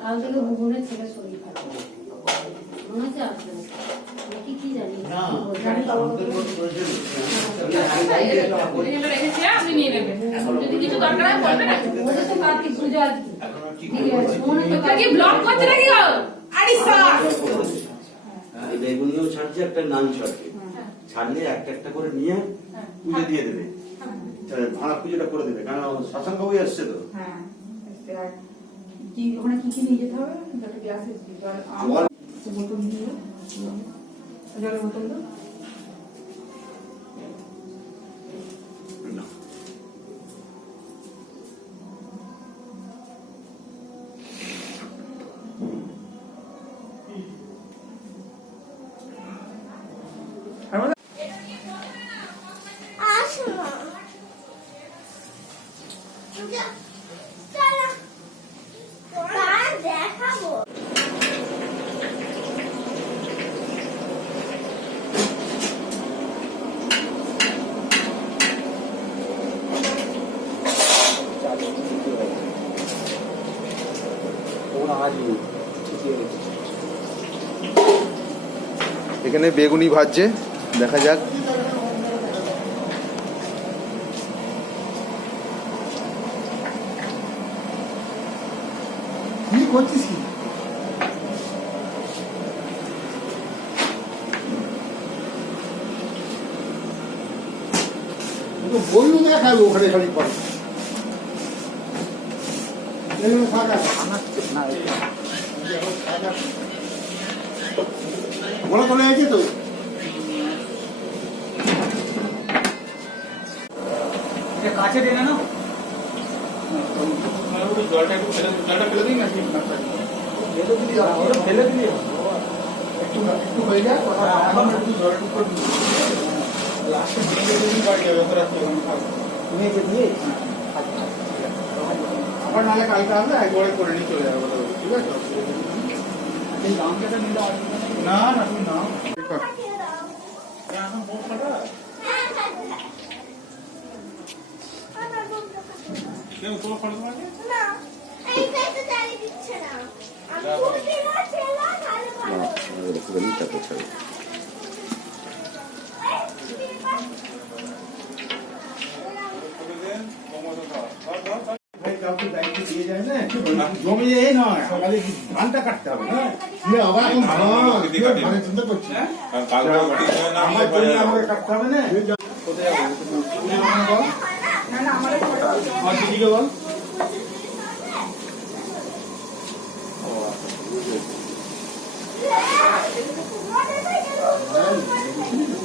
কাল থেকে বুবুনের ছেলে শরীর খারাপ মনে হচ্ছে আসবে কি কি জানি আপনি নিয়ে নেবেন যদি কিছু দরকার হয় বলবেন ওদের তো কার্তিক পুজো আজকে ঠিক আছে মনে তো এটা ব্লক করছে নাকি আরে স্যার। বেগুনিও ছাড়ছে, একটা নান ছাড়ছে। ছাড়লে একটা একটা করে নিয়ে পুজো দিয়ে দেবে। তাহলে ভাড়া পুজোটা করে দেবে কারণ শাসন বাবু আসছে তো। হ্যাঁ ওখানে কি কি নিয়ে যেতে হবে? জল বোতল নিয়ে জলের বোতল দাও না। দেখাবো এখানে বেগুনি ভাজছে দেখা যাক। কি করছিস কি? তো বললু দেখাবে ওখানে খালি পরে বলা চলে গেছে তো। কাছে টেনে নাও। জলটা একটু ফেলে জলটা ফেলে দিই না ফেলে দিলি একটু একটু হয়ে। যায় এখন একটু জল একটু করে লাস্টে বাড়ি যাবে ওরা তখন খাব তুমি এসে নাহলে কালকে আসবে একবারে করে নিয়ে চলে যাবে। ঠিক আছে? না। না তুমি নাও। এখন বহুত ফাটা লাগে না এইটাই তো চালিয়ে দিচ্ছে না। আমি দুদিন ছিল তাহলে ভালো ভাই কাউকে দায়িত্ব দিয়ে যায় না জমি এই নয় সকালে ধানটা কাটতে হবে হ্যাঁ চিন্তা করছি আমার জন্য আমাকে কাটতে হবে না কোথায় যাব আমাদের আমার দিদিকে বল।